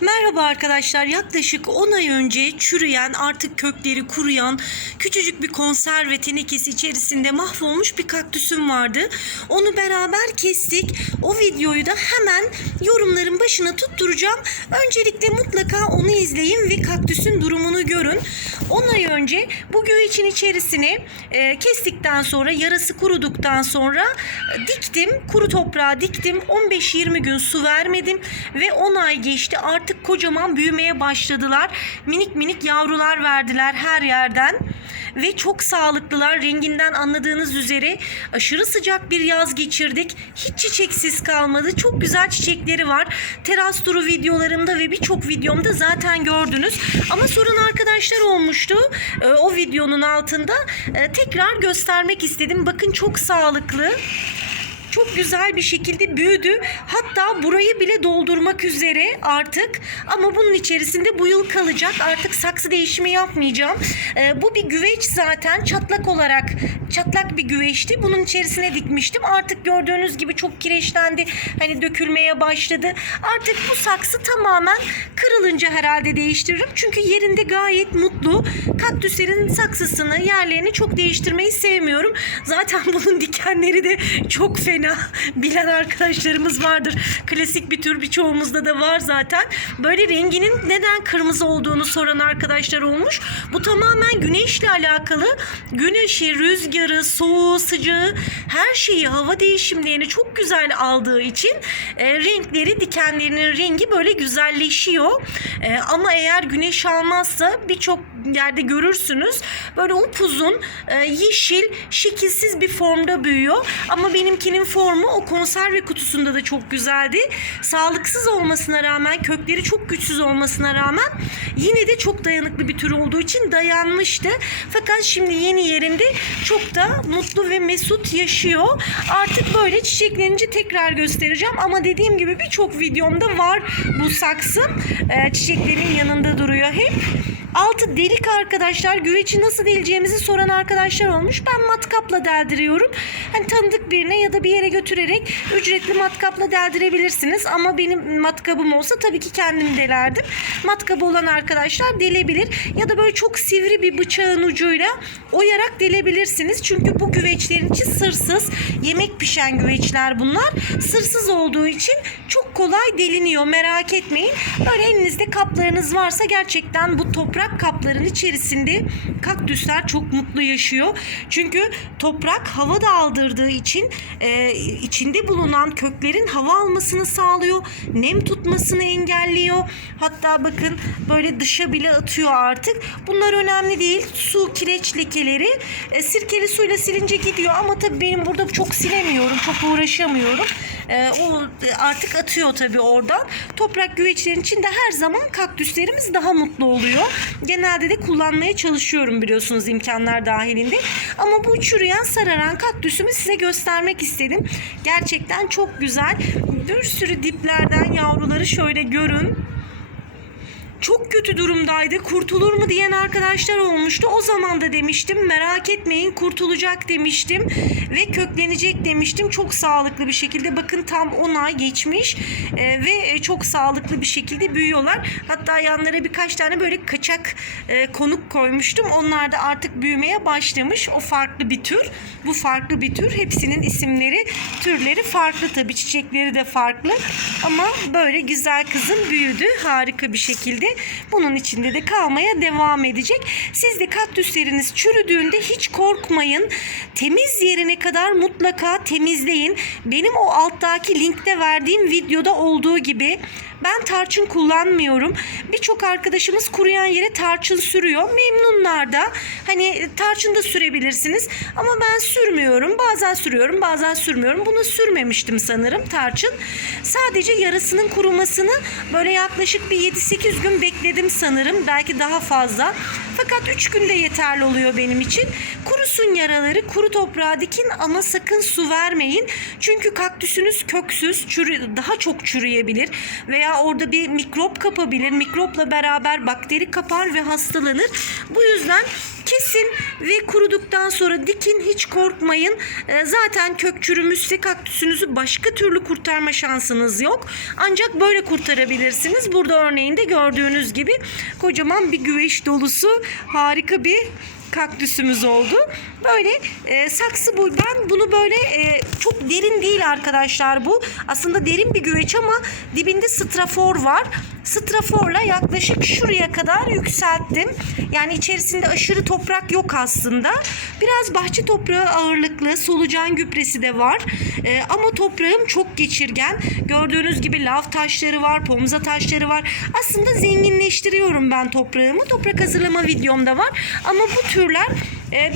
Merhaba arkadaşlar. Yaklaşık 10 ay önce çürüyen, artık kökleri kuruyan, küçücük bir konserve tenekesi içerisinde mahvolmuş bir kaktüsüm vardı. Onu beraber kestik. O videoyu da hemen yorumların başına tutturacağım. Öncelikle mutlaka onu izleyin ve kaktüsün durumunu görün. 10 ay önce bu güvecin içerisine e, kestikten sonra, yarası kuruduktan sonra e, diktim. Kuru toprağa diktim. 15-20 gün su vermedim ve 10 ay geçti. Artık kocaman büyümeye başladılar. Minik minik yavrular verdiler her yerden. Ve çok sağlıklılar. Renginden anladığınız üzere aşırı sıcak bir yaz geçirdik. Hiç çiçeksiz kalmadı. Çok güzel çiçekleri var. Teras turu videolarımda ve birçok videomda zaten gördünüz. Ama sorun arkadaşlar olmuştu. Ee, o videonun altında Ee, tekrar göstermek istedim. Bakın çok sağlıklı çok güzel bir şekilde büyüdü. Hatta burayı bile doldurmak üzere artık. Ama bunun içerisinde bu yıl kalacak. Artık saksı değişimi yapmayacağım. Ee, bu bir güveç zaten çatlak olarak çatlak bir güveçti. Bunun içerisine dikmiştim. Artık gördüğünüz gibi çok kireçlendi. Hani dökülmeye başladı. Artık bu saksı tamamen kırılınca herhalde değiştiririm. Çünkü yerinde gayet mutlu. Kaktüslerin saksısını, yerlerini çok değiştirmeyi sevmiyorum. Zaten bunun dikenleri de çok fena. Bilen arkadaşlarımız vardır. Klasik bir tür birçoğumuzda da var zaten. Böyle renginin neden kırmızı olduğunu soran arkadaşlar olmuş. Bu tamamen güneşle alakalı. Güneşi, rüzgarı, soğuğu, sıcağı her şeyi hava değişimlerini çok güzel aldığı için e, renkleri, dikenlerinin rengi böyle güzelleşiyor. E, ama eğer güneş almazsa birçok yerde görürsünüz. Böyle upuzun, e, yeşil, şekilsiz bir formda büyüyor. Ama benimkinin formu o konserve kutusunda da çok güzeldi. Sağlıksız olmasına rağmen, kökleri çok güçsüz olmasına rağmen yine de çok dayanıklı bir tür olduğu için dayanmıştı. Fakat şimdi yeni yerinde çok da mutlu ve mesut yaşıyor. Artık böyle çiçeklenince tekrar göstereceğim. Ama dediğim gibi birçok videomda var bu saksı. E, çiçeklerin yanında duruyor hep. Altı delik arkadaşlar. Güveci nasıl deleceğimizi soran arkadaşlar olmuş. Ben matkapla deldiriyorum. Hani tanıdık birine ya da bir yere götürerek ücretli matkapla deldirebilirsiniz. Ama benim matkabım olsa tabii ki kendim delerdim. Matkabı olan arkadaşlar delebilir. Ya da böyle çok sivri bir bıçağın ucuyla oyarak delebilirsiniz. Çünkü bu güveçlerin içi sırsız. Yemek pişen güveçler bunlar. Sırsız olduğu için çok kolay deliniyor. Merak etmeyin. Böyle elinizde kaplarınız varsa gerçekten bu toprak kapların içerisinde kaktüsler çok mutlu yaşıyor. Çünkü toprak hava da aldırdığı için e, içinde bulunan köklerin hava almasını sağlıyor. Nem tutmasını engelliyor. Hatta bakın böyle dışa bile atıyor artık. Bunlar önemli değil. Su, kireç lekeleri e, sirkeli suyla silince gidiyor ama tabii benim burada çok silemiyorum. Çok uğraşamıyorum. E, o artık atıyor tabii oradan. Toprak güveçlerin içinde her zaman kaktüslerimiz daha mutlu oluyor. Genelde de kullanmaya çalışıyorum biliyorsunuz imkanlar dahilinde. Ama bu çürüyen sararan kaktüsümü size göstermek istedim. Gerçekten çok güzel. Bir sürü diplerden yavruları şöyle görün çok kötü durumdaydı. Kurtulur mu diyen arkadaşlar olmuştu. O zaman da demiştim merak etmeyin kurtulacak demiştim ve köklenecek demiştim. Çok sağlıklı bir şekilde bakın tam 10 ay geçmiş e, ve çok sağlıklı bir şekilde büyüyorlar. Hatta yanlara birkaç tane böyle kaçak e, konuk koymuştum. Onlar da artık büyümeye başlamış. O farklı bir tür. Bu farklı bir tür. Hepsinin isimleri, türleri farklı tabii. Çiçekleri de farklı. Ama böyle güzel kızım büyüdü harika bir şekilde. Bunun içinde de kalmaya devam edecek. Siz de kaktüsleriniz çürüdüğünde hiç korkmayın. Temiz yerine kadar mutlaka temizleyin. Benim o alttaki linkte verdiğim videoda olduğu gibi ben tarçın kullanmıyorum. Birçok arkadaşımız kuruyan yere tarçın sürüyor. Memnunlar da. Hani tarçın da sürebilirsiniz. Ama ben sürmüyorum. Bazen sürüyorum, bazen sürmüyorum. Bunu sürmemiştim sanırım tarçın. Sadece yarasının kurumasını böyle yaklaşık bir 7-8 gün bekledim sanırım. Belki daha fazla. Fakat 3 günde yeterli oluyor benim için. Kurusun yaraları, kuru toprağa dikin ama sakın su vermeyin. Çünkü kaktüsünüz köksüz, çürü, daha çok çürüyebilir veya orada bir mikrop kapabilir. Mikropla beraber bakteri kapar ve hastalanır. Bu yüzden kesin ve kuruduktan sonra dikin hiç korkmayın. E, zaten kök çürümüşse kaktüsünüzü başka türlü kurtarma şansınız yok. Ancak böyle kurtarabilirsiniz. Burada örneğinde gördüğünüz gibi kocaman bir güveç dolusu harika bir kaktüsümüz oldu. Böyle e, saksı bu. Ben bunu böyle e, çok derin değil arkadaşlar bu. Aslında derin bir güveç ama dibinde strafor var. Straforla yaklaşık şuraya kadar yükselttim. Yani içerisinde aşırı toprak yok aslında. Biraz bahçe toprağı ağırlıklı, solucan gübresi de var. E, ama toprağım çok geçirgen. Gördüğünüz gibi lav taşları var, pomza taşları var. Aslında zenginleştiriyorum ben toprağımı. Toprak hazırlama videomda var. Ama bu türler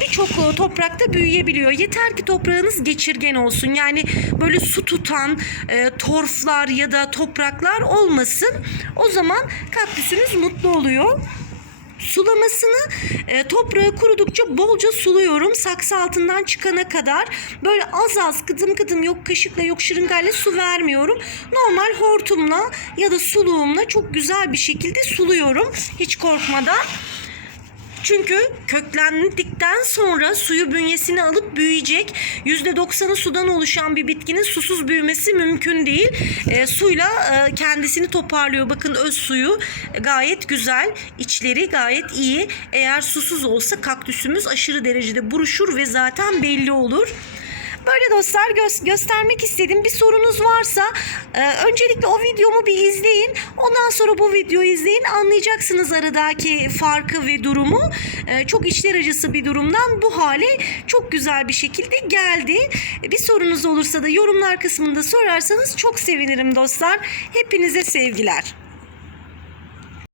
birçok e, toprakta büyüyebiliyor. Yeter ki toprağınız geçirgen olsun. Yani böyle su tutan e, torflar ya da topraklar olmasın. O zaman kaktüsünüz mutlu oluyor. Sulamasını e, toprağı kurudukça bolca suluyorum. Saksı altından çıkana kadar böyle az az kıdım kıdım yok kaşıkla yok şırıngayla su vermiyorum. Normal hortumla ya da suluğumla çok güzel bir şekilde suluyorum. Hiç korkmadan. Çünkü köklendikten sonra suyu bünyesine alıp büyüyecek. %90'ı sudan oluşan bir bitkinin susuz büyümesi mümkün değil. E, suyla e, kendisini toparlıyor. Bakın öz suyu gayet güzel. içleri gayet iyi. Eğer susuz olsa kaktüsümüz aşırı derecede buruşur ve zaten belli olur. Böyle dostlar gö- göstermek istedim. Bir sorunuz varsa e, öncelikle o videomu bir izleyin. Ondan sonra bu videoyu izleyin. Anlayacaksınız aradaki farkı ve durumu. E, çok içler acısı bir durumdan bu hale çok güzel bir şekilde geldi. E, bir sorunuz olursa da yorumlar kısmında sorarsanız çok sevinirim dostlar. Hepinize sevgiler.